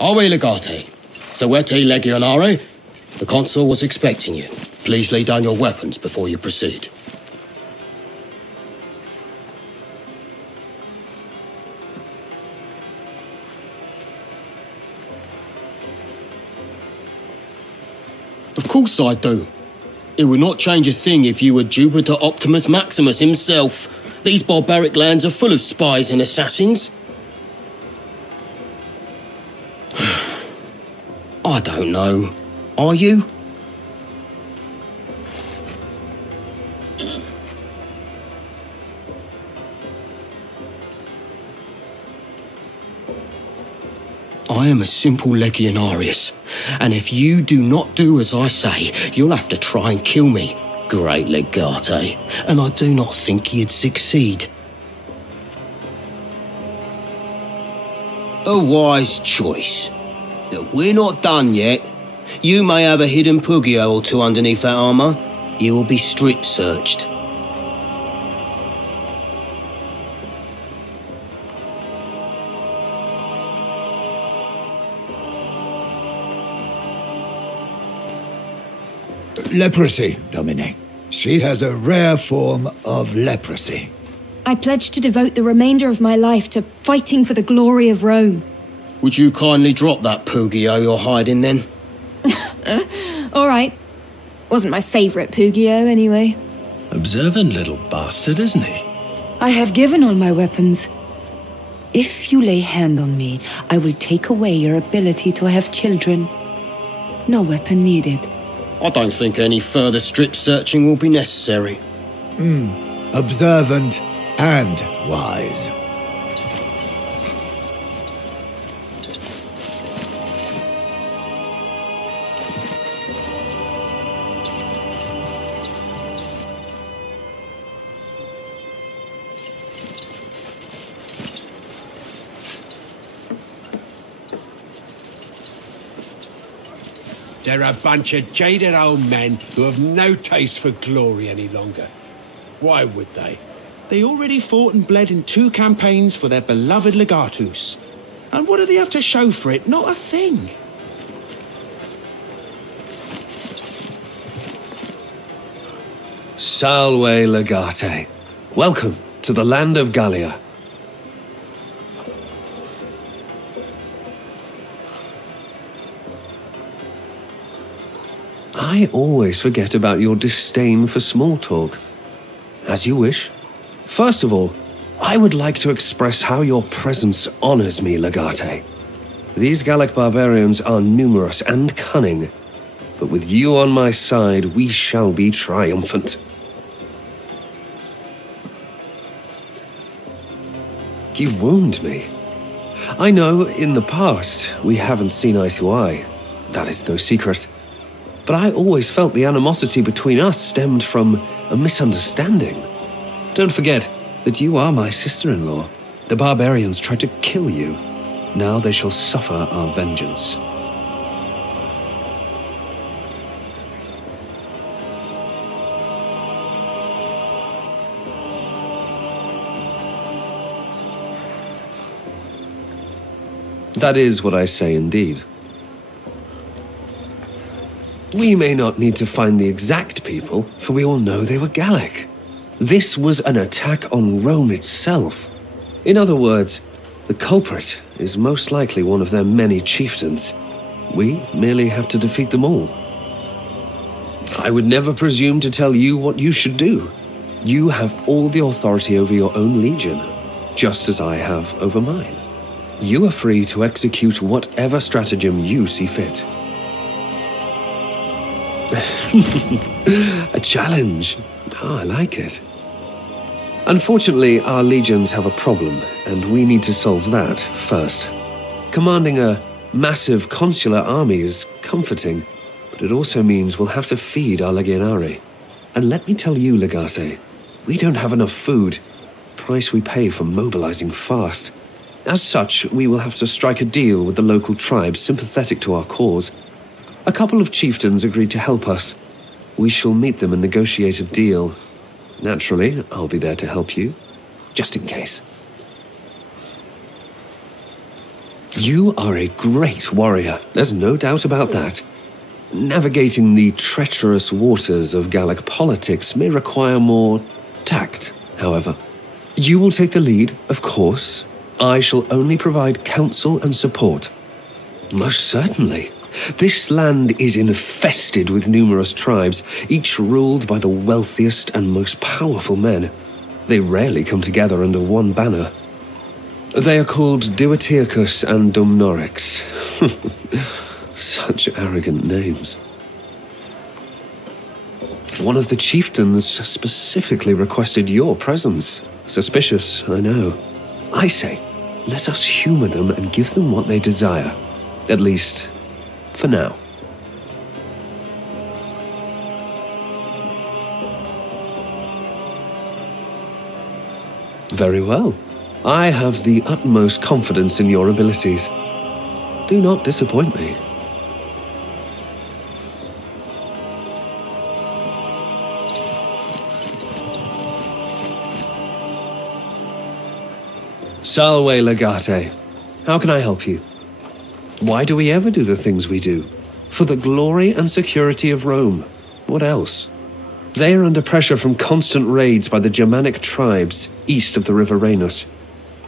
Are Legate? Sowete Legionare? The consul was expecting you. Please lay down your weapons before you proceed. Of course I do. It would not change a thing if you were Jupiter Optimus Maximus himself. These barbaric lands are full of spies and assassins. I don't know. Are you? I am a simple legionarius, and if you do not do as I say, you'll have to try and kill me, great Legate, and I do not think you'd succeed. A wise choice. We're not done yet. You may have a hidden Pugio or two underneath that armour. You will be strip searched. Leprosy, Domine. She has a rare form of leprosy. I pledge to devote the remainder of my life to fighting for the glory of Rome. Would you kindly drop that Pugio you're hiding then? All right. Wasn't my favourite Pugio, anyway. Observant little bastard, isn't he? I have given all my weapons. If you lay hand on me, I will take away your ability to have children. No weapon needed. I don't think any further strip searching will be necessary. Observant and wise. They're a bunch of jaded old men who have no taste for glory any longer. Why would they? They already fought and bled in 2 campaigns for their beloved Legatus. And what do they have to show for it? Not a thing. Salve, Legate. Welcome to the land of Gallia. I always forget about your disdain for small talk. As you wish. First of all, I would like to express how your presence honors me, Legate. These Gallic barbarians are numerous and cunning, but with you on my side, we shall be triumphant. You wound me. I know, in the past, we haven't seen eye to eye. That is no secret. But I always felt the animosity between us stemmed from a misunderstanding. Don't forget that you are my sister-in-law. The barbarians tried to kill you. Now they shall suffer our vengeance. That is what I say indeed. We may not need to find the exact people, for we all know they were Gallic. This was an attack on Rome itself. In other words, the culprit is most likely one of their many chieftains. We merely have to defeat them all. I would never presume to tell you what you should do. You have all the authority over your own legion, just as I have over mine. You are free to execute whatever stratagem you see fit. A challenge. Oh, I like it. Unfortunately, our legions have a problem, and we need to solve that first. Commanding a massive consular army is comforting, but it also means we'll have to feed our legionari. And let me tell you, Legate, we don't have enough food. Price we pay for mobilizing fast. As such, we will have to strike a deal with the local tribes sympathetic to our cause. A couple of chieftains agreed to help us. We shall meet them and negotiate a deal. Naturally, I'll be there to help you, just in case. You are a great warrior, there's no doubt about that. Navigating the treacherous waters of Gallic politics may require more tact, however. You will take the lead, of course. I shall only provide counsel and support. Most certainly. This land is infested with numerous tribes, each ruled by the wealthiest and most powerful men. They rarely come together under one banner. They are called THQ and Nordic. Such arrogant names. One of the chieftains specifically requested your presence. Suspicious, I know. I say, let us humor them and give them what they desire. At least, for now. Very well. I have the utmost confidence in your abilities. Do not disappoint me. Salve, Legate. How can I help you? Why do we ever do the things we do? For the glory and security of Rome. What else? They are under pressure from constant raids by the Germanic tribes east of the River Rhenus.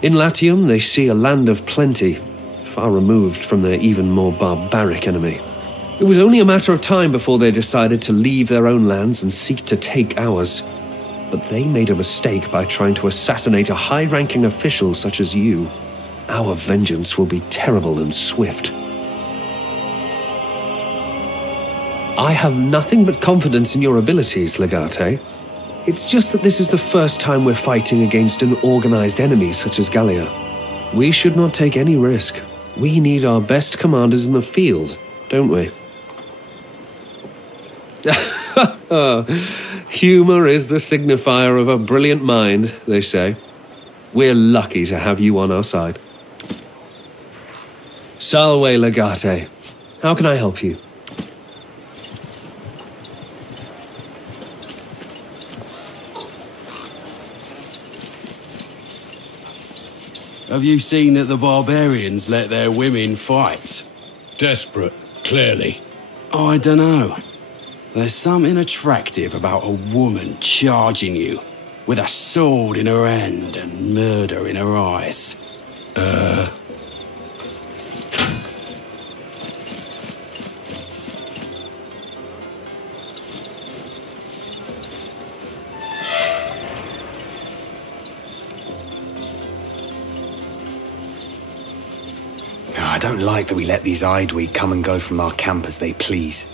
In Latium, they see a land of plenty, far removed from their even more barbaric enemy. It was only a matter of time before they decided to leave their own lands and seek to take ours. But they made a mistake by trying to assassinate a high-ranking official such as you. Our vengeance will be terrible and swift. I have nothing but confidence in your abilities, Legate. It's just that this is the first time we're fighting against an organized enemy such as Gallia. We should not take any risk. We need our best commanders in the field, don't we? Humor is the signifier of a brilliant mind, they say. We're lucky to have you on our side. Salve, Legate. How can I help you? Have you seen that the barbarians let their women fight? Desperate, clearly. I dunno. There's something attractive about a woman charging you, with a sword in her hand and murder in her eyes. I don't like that we let these Idwe come and go from our camp as they please.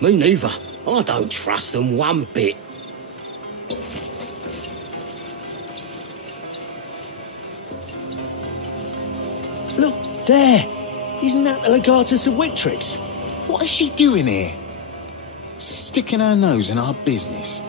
Me neither. I don't trust them one bit. Look, there! Isn't that the Legatus of Wictrix? What is she doing here? Sticking her nose in our business.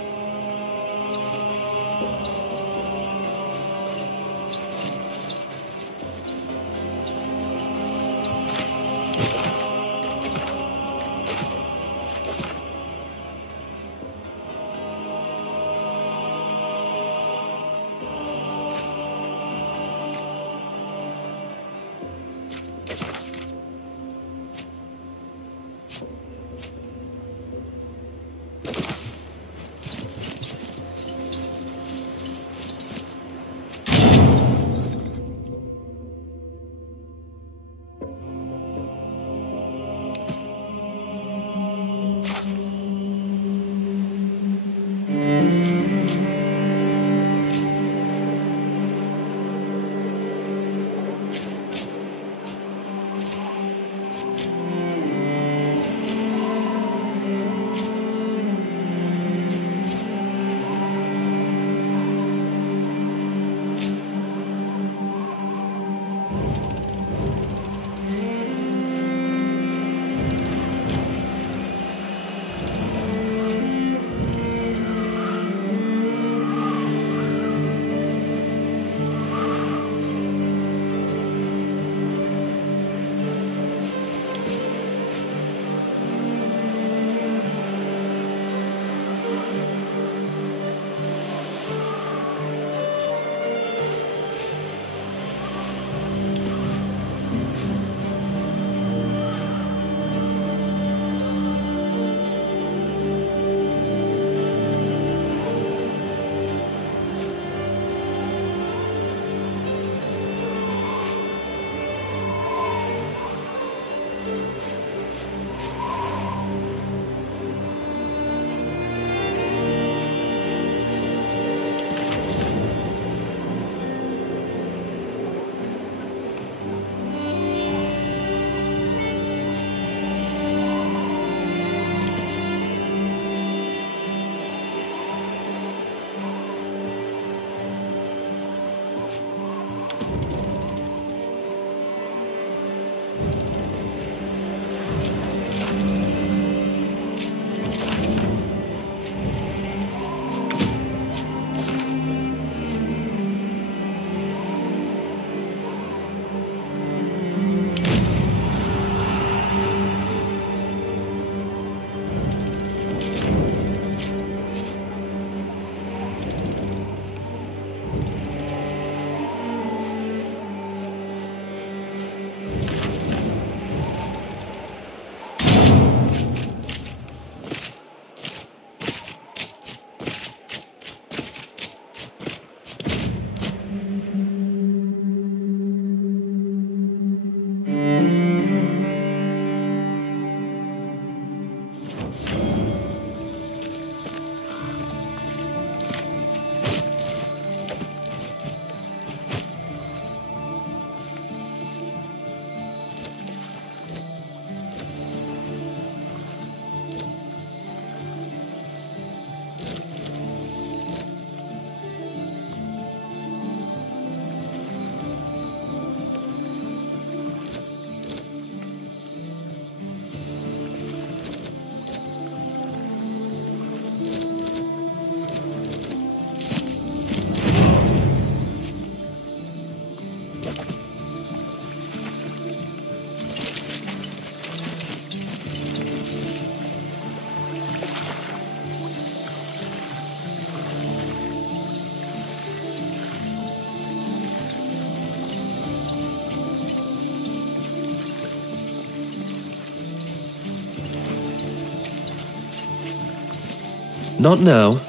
Not now.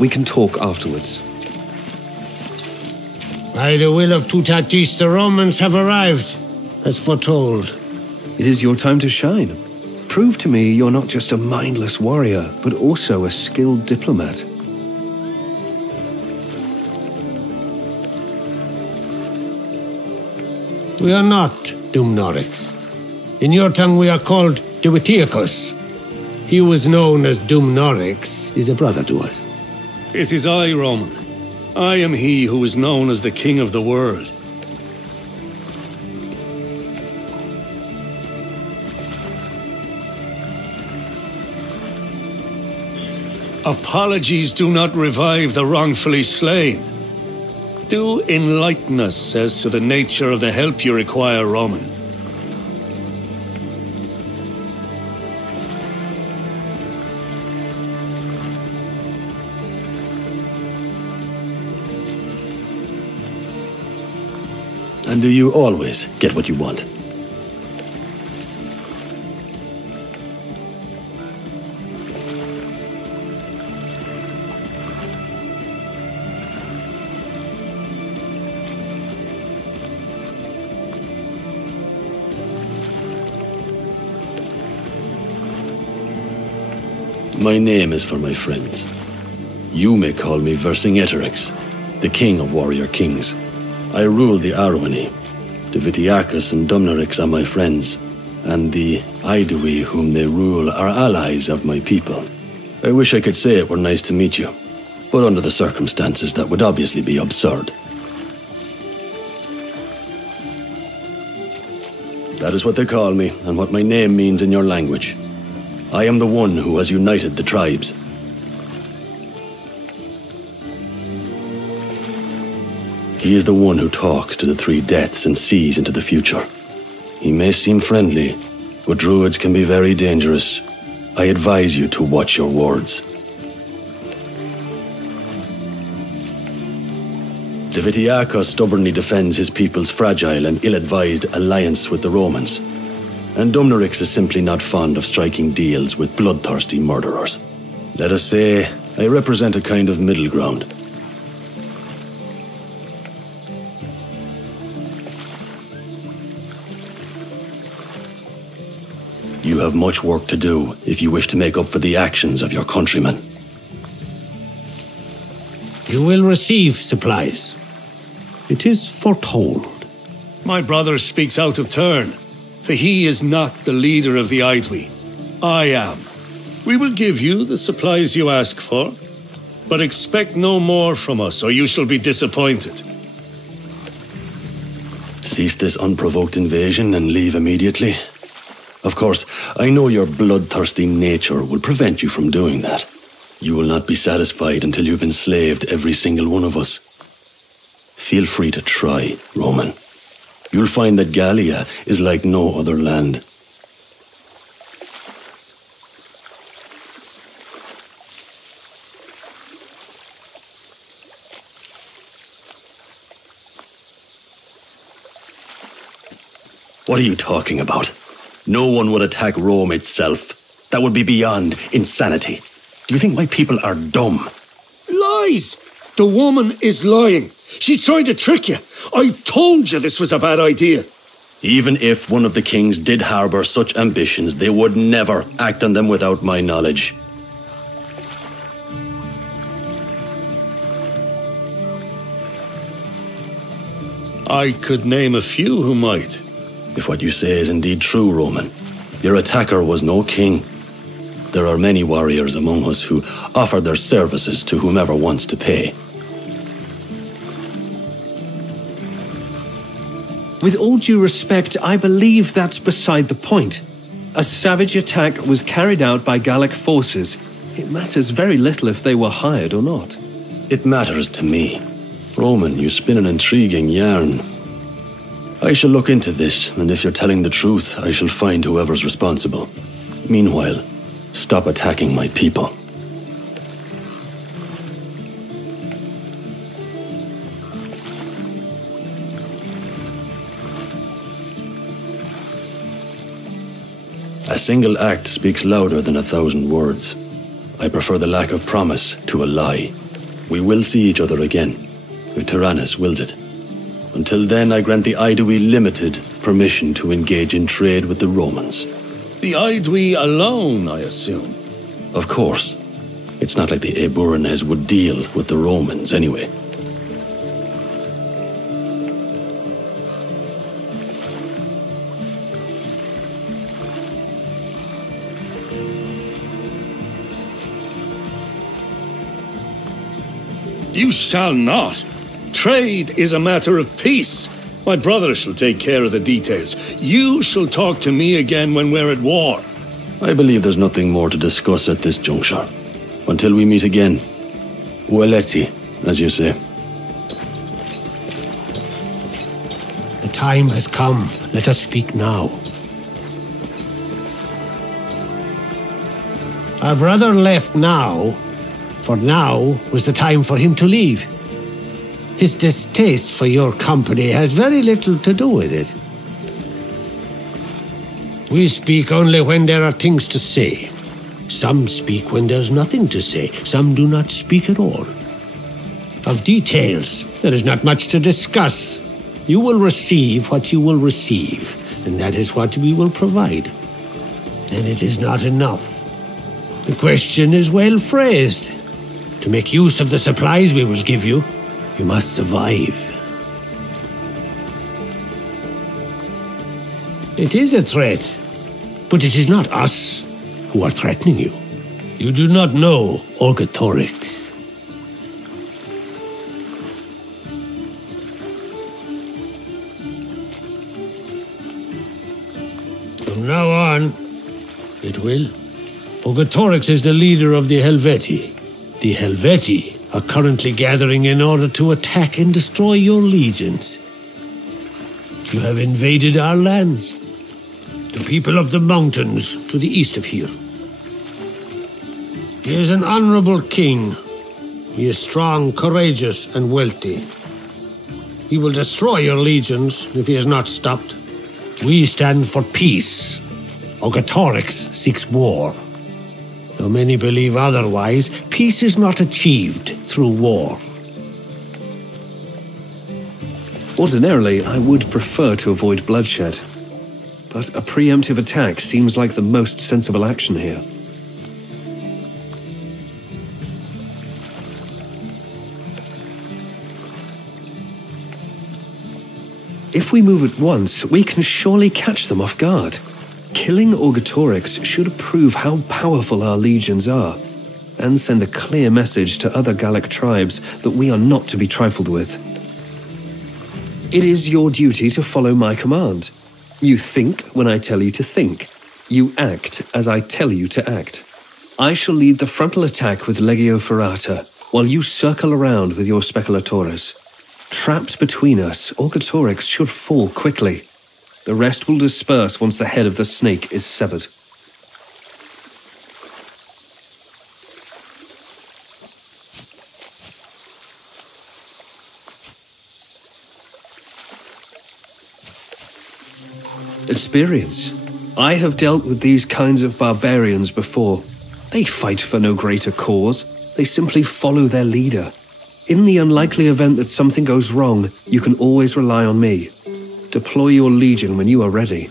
We can talk afterwards. By the will of Tutatis, the Romans have arrived, as foretold. It is your time to shine. Prove to me you're not just a mindless warrior, but also a skilled diplomat. We are not Dumnorix. In your tongue we are called Divitiacus. He who is known as Dumnorix is a brother to us. It is I, Roman. I am he who is known as the King of the World. Apologies do not revive the wrongfully slain. Do enlighten us as to the nature of the help you require, Roman. And do you always get what you want? My name is for my friends. You may call me Vercingetorix, the king of warrior kings. I rule the Arwani. The Vitiacus and Dumnorix are my friends, and the Aedui whom they rule are allies of my people. I wish I could say it were nice to meet you, but under the circumstances that would obviously be absurd. That is what they call me, and what my name means in your language. I am the one who has united the tribes. He is the one who talks to the three deaths and sees into the future. He may seem friendly, but druids can be very dangerous. I advise you to watch your words. The Vitiacus stubbornly defends his people's fragile and ill-advised alliance with the Romans. And Dumnorix is simply not fond of striking deals with bloodthirsty murderers. Let us say, I represent a kind of middle ground. You have much work to do if you wish to make up for the actions of your countrymen. You will receive supplies. It is foretold. My brother speaks out of turn, for he is not the leader of the Aedui. I am. We will give you the supplies you ask for, but expect no more from us, or you shall be disappointed. cease this unprovoked invasion and leave immediately? Of course, I know your bloodthirsty nature will prevent you from doing that. You will not be satisfied until you've enslaved every single one of us. Feel free to try, Roman. You'll find that Gallia is like no other land. What are you talking about? No one would attack Rome itself. That would be beyond insanity. Do you think my people are dumb? Lies! The woman is lying. She's trying to trick you. I told you this was a bad idea. Even if one of the kings did harbor such ambitions, they would never act on them without my knowledge. I could name a few who might. If what you say is indeed true, Roman, your attacker was no king. There are many warriors among us who offer their services to whomever wants to pay. With all due respect, I believe that's beside the point. A savage attack was carried out by Gallic forces. It matters very little if they were hired or not. It matters to me. Roman, you spin an intriguing yarn. I shall look into this, and if you're telling the truth, I shall find whoever's responsible. Meanwhile, stop attacking my people. A single act speaks louder than 1,000 words. I prefer the lack of promise to a lie. We will see each other again, if Tyrannus wills it. Until then, I grant the Aedui limited permission to engage in trade with the Romans. The Aedui alone, I assume? Of course. It's not like the Eburones would deal with the Romans anyway. You shall not. Trade is a matter of peace. My brother shall take care of the details. You shall talk to me again when we're at war. I believe there's nothing more to discuss at this juncture. Until we meet again. Ueleti, as you say. The time has come. Let us speak now. Our brother left now, for now was the time for him to leave. His distaste for your company has very little to do with it. We speak only when there are things to say. Some speak when there's nothing to say. Some do not speak at all. Of details, there is not much to discuss. You will receive what you will receive, and that is what we will provide. And it is not enough. The question is well phrased. To make use of the supplies we will give you, you must survive. It is a threat, but it is not us who are threatening you. You do not know Orgetorix. From now on, it will. Orgetorix is the leader of the Helvetii. The Helvetii are currently gathering in order to attack and destroy your legions. You have invaded our lands, the people of the mountains to the east of here. He is an honorable king. He is strong, courageous, and wealthy. He will destroy your legions if he is not stopped. We stand for peace. Orgetorix seeks war. Though many believe otherwise, peace is not achieved through war. Ordinarily, I would prefer to avoid bloodshed, but a preemptive attack seems like the most sensible action here. If we move at once, we can surely catch them off guard. Killing Orgetorix should prove how powerful our legions are, and send a clear message to other Gallic tribes that we are not to be trifled with. It is your duty to follow my command. You think when I tell you to think. You act as I tell you to act. I shall lead the frontal attack with Legio Ferrata, while you circle around with your speculatores. Trapped between us, Orcatorix should fall quickly. The rest will disperse once the head of the snake is severed. Experience. I have dealt with these kinds of barbarians before. They fight for no greater cause. They simply follow their leader. In the unlikely event that something goes wrong, you can always rely on me. Deploy your legion when you are ready.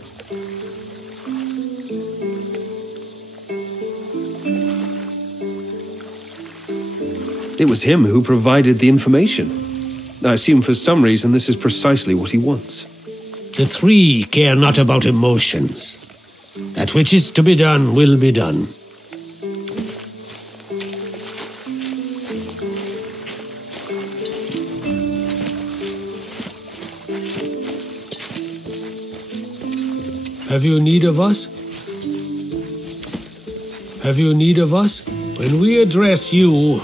It was him who provided the information. I assume for some reason this is precisely what he wants. The three care not about emotions. That which is to be done will be done. Have you need of us? Have you need of us? When we address you,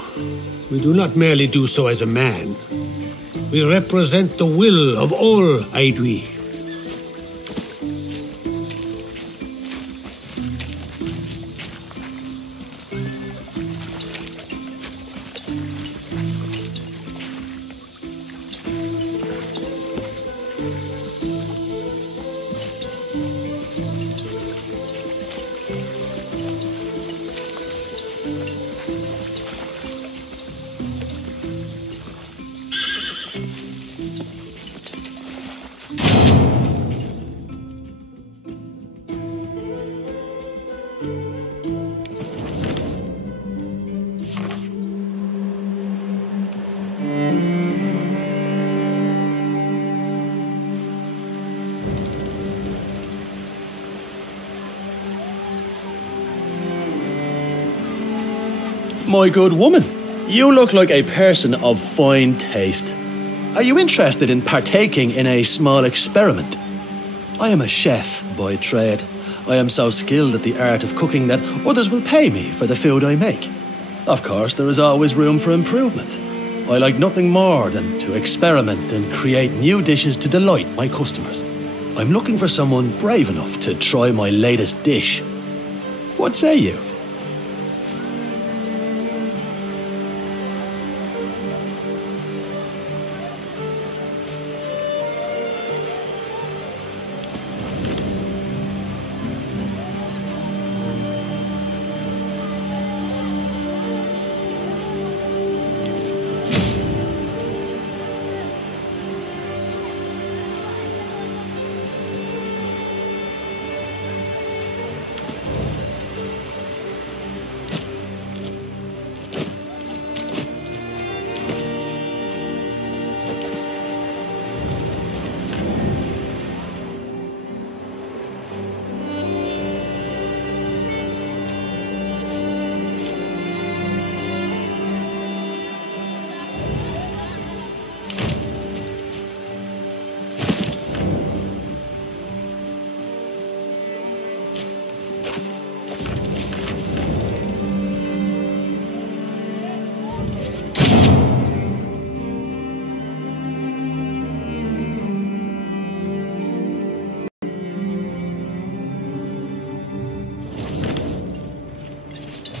we do not merely do so as a man. We represent the will of all Aedui. My good woman, you look like a person of fine taste. Are you interested in partaking in a small experiment? I am a chef by trade. I am so skilled at the art of cooking that others will pay me for the food I make. Of course, there is always room for improvement. I like nothing more than to experiment and create new dishes to delight my customers. I'm looking for someone brave enough to try my latest dish. What say you?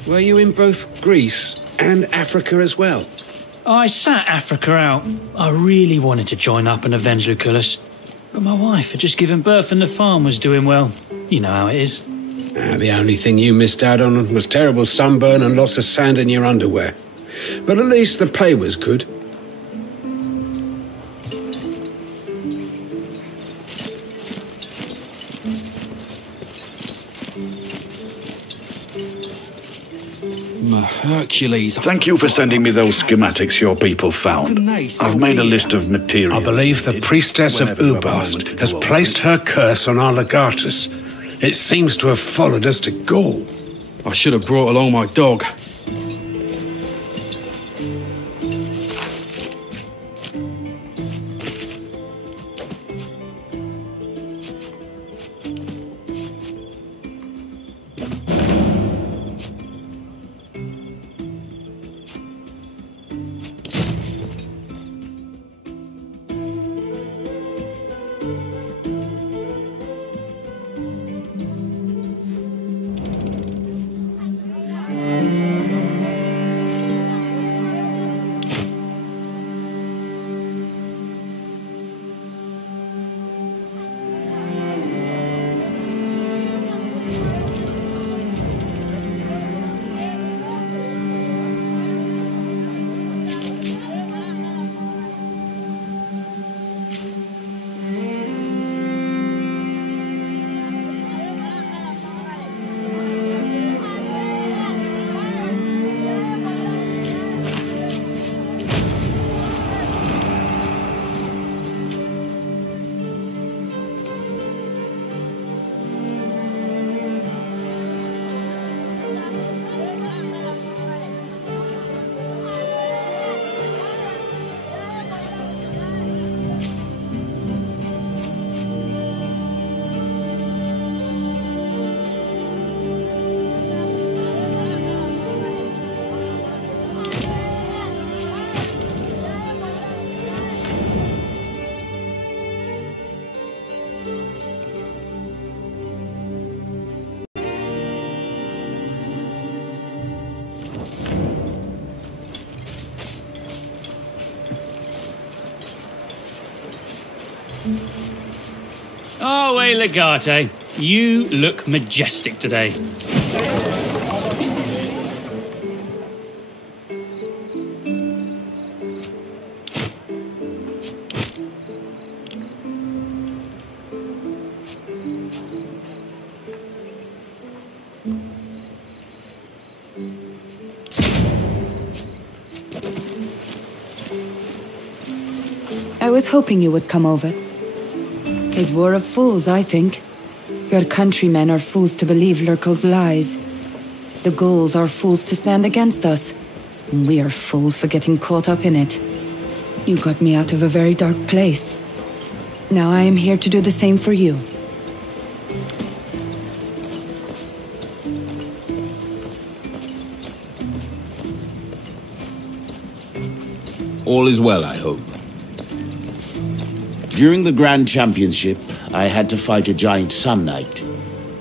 Were you in both Greece and Africa as well? I sat Africa out. I really wanted to join up and avenge Lucullus. But my wife had just given birth and the farm was doing well. You know how it is. The only thing you missed out on was terrible sunburn and lots of sand in your underwear. But at least the pay was good. Hercules. Thank you for sending me those schematics your people found. I've made a list of materials. I believe the priestess of Ubast has placed her curse on our Legatus. It seems to have followed us to Gaul. I should have brought along my dog. say, Legate, you look majestic today. I was hoping you would come over. His war of fools, I think. Your countrymen are fools to believe Lurko's lies. The Gauls are fools to stand against us. And we are fools for getting caught up in it. You got me out of a very dark place. Now I am here to do the same for you. All is well, I hope. During the Grand Championship, I had to fight a giant Sun Knight.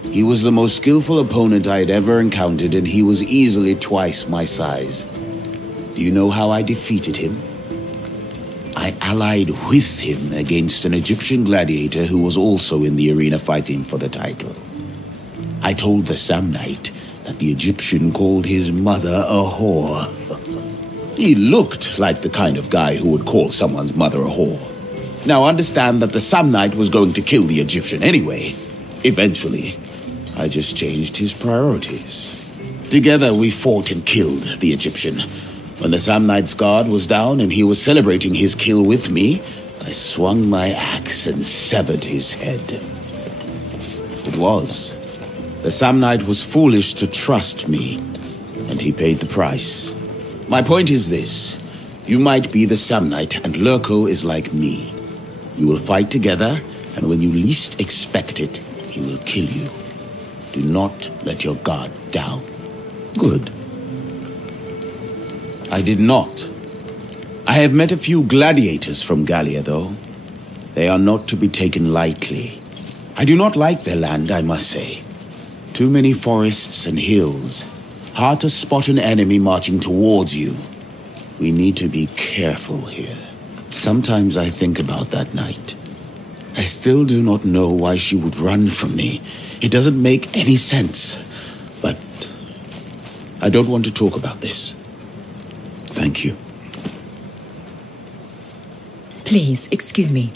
He was the most skillful opponent I had ever encountered, and he was easily twice my size. Do you know how I defeated him? I allied with him against an Egyptian gladiator who was also in the arena fighting for the title. I told the Sun Knight that the Egyptian called his mother a whore. He looked like the kind of guy who would call someone's mother a whore. Now understand that the Sun Knight was going to kill the Egyptian anyway. Eventually, I just changed his priorities. Together we fought and killed the Egyptian. When the Sun Knight's guard was down and he was celebrating his kill with me, I swung my axe and severed his head. It was. The Sun Knight was foolish to trust me, and he paid the price. My point is this. You might be the Sun Knight, and Lurko is like me. You will fight together, and when you least expect it, he will kill you. Do not let your guard down. Good. I did not. I have met a few gladiators from Gallia, though. They are not to be taken lightly. I do not like their land, I must say. Too many forests and hills. Hard to spot an enemy marching towards you. We need to be careful here. Sometimes I think about that night. I still do not know why she would run from me. It doesn't make any sense. But I don't want to talk about this. Thank you. Please, excuse me.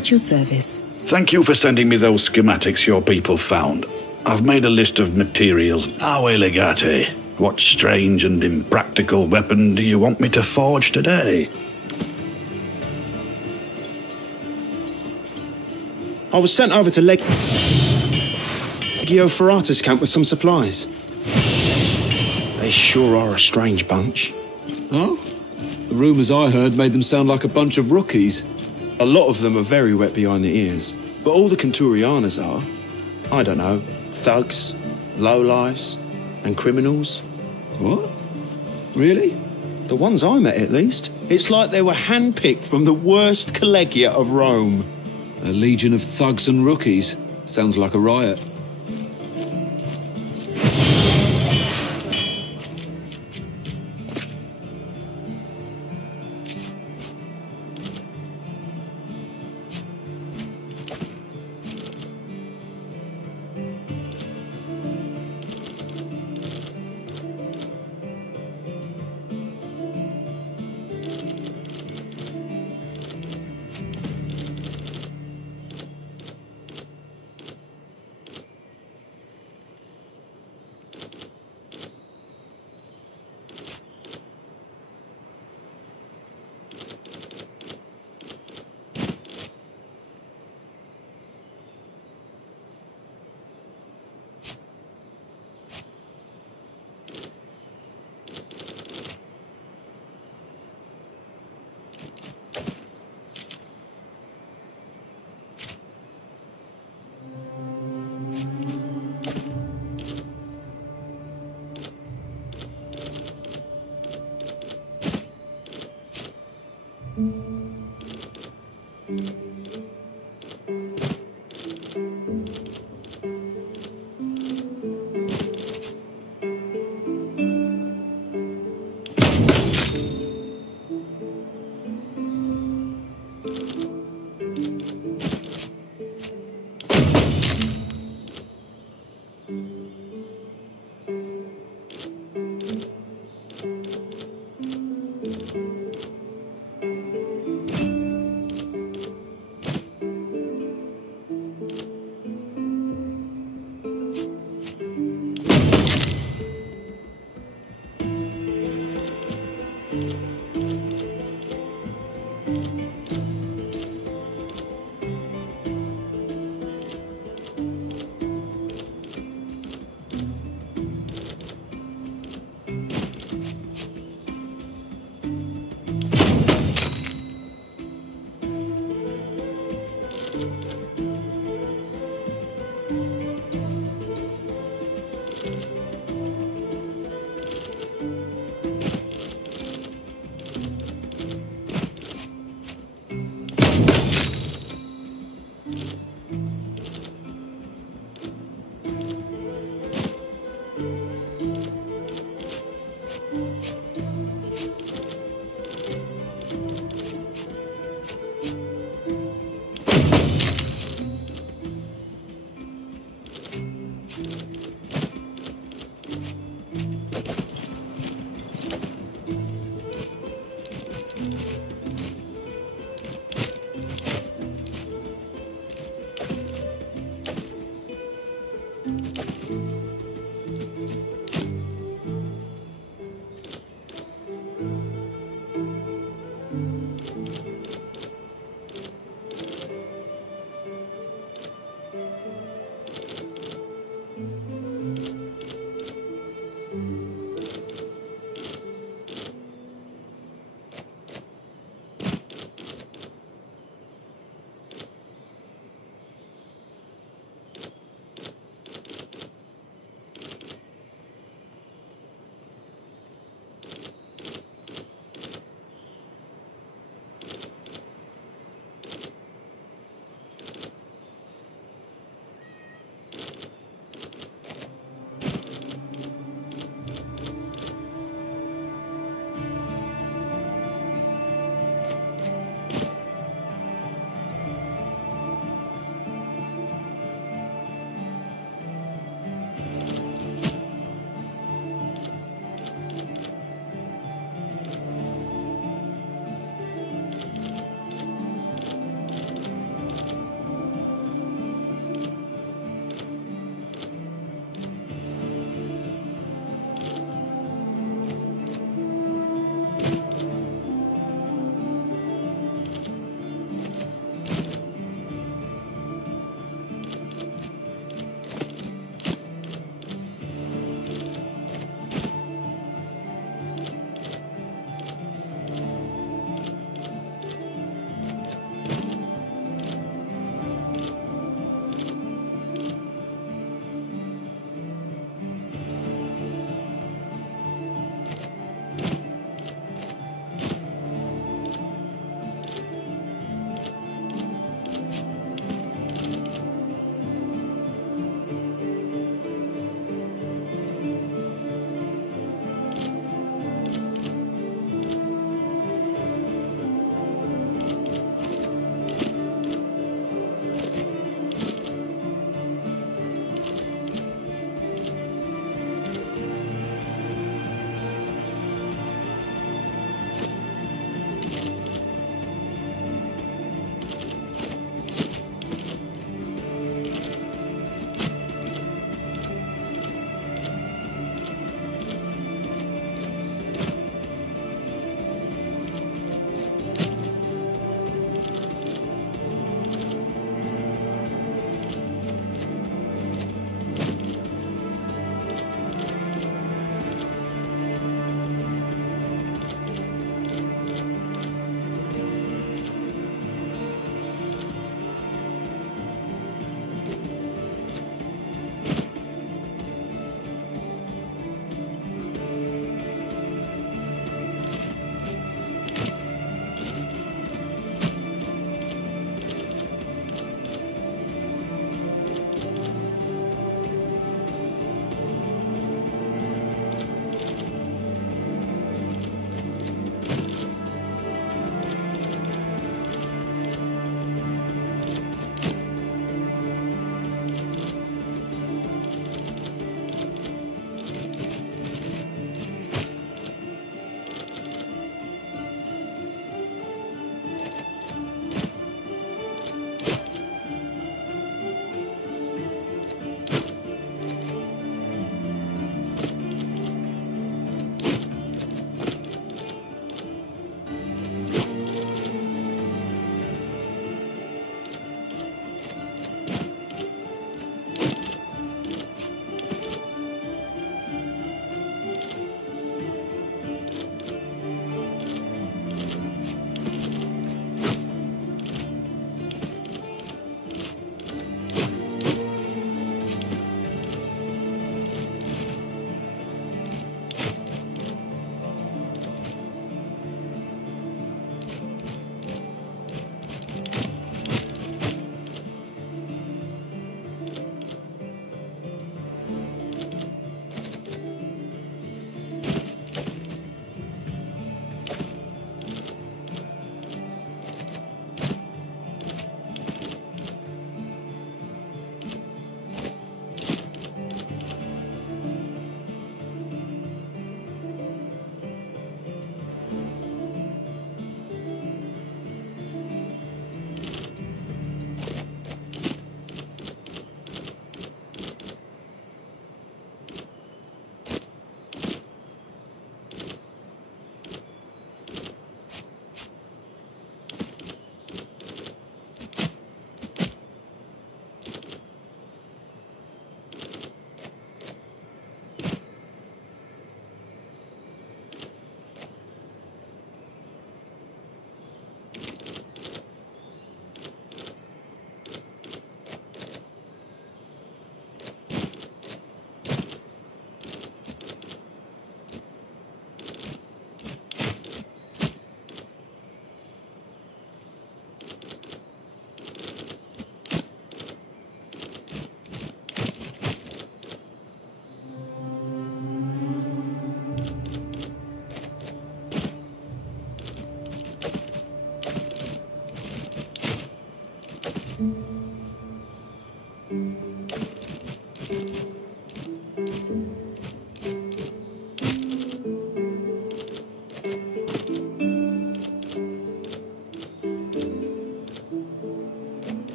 At your service. Thank you for sending me those schematics your people found. I've made a list of materials. Awe legate. What strange and impractical weapon do you want me to forge today? I was sent over to Legio Ferrata's camp with some supplies. They sure are a strange bunch. Oh? The rumours I heard made them sound like a bunch of rookies. A lot of them are very wet behind the ears, but all the Conturianas are. I don't know, thugs, lowlifes, and criminals. What? Really? The ones I met, at least. It's like they were handpicked from the worst collegia of Rome. A legion of thugs and rookies. Sounds like a riot.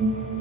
you.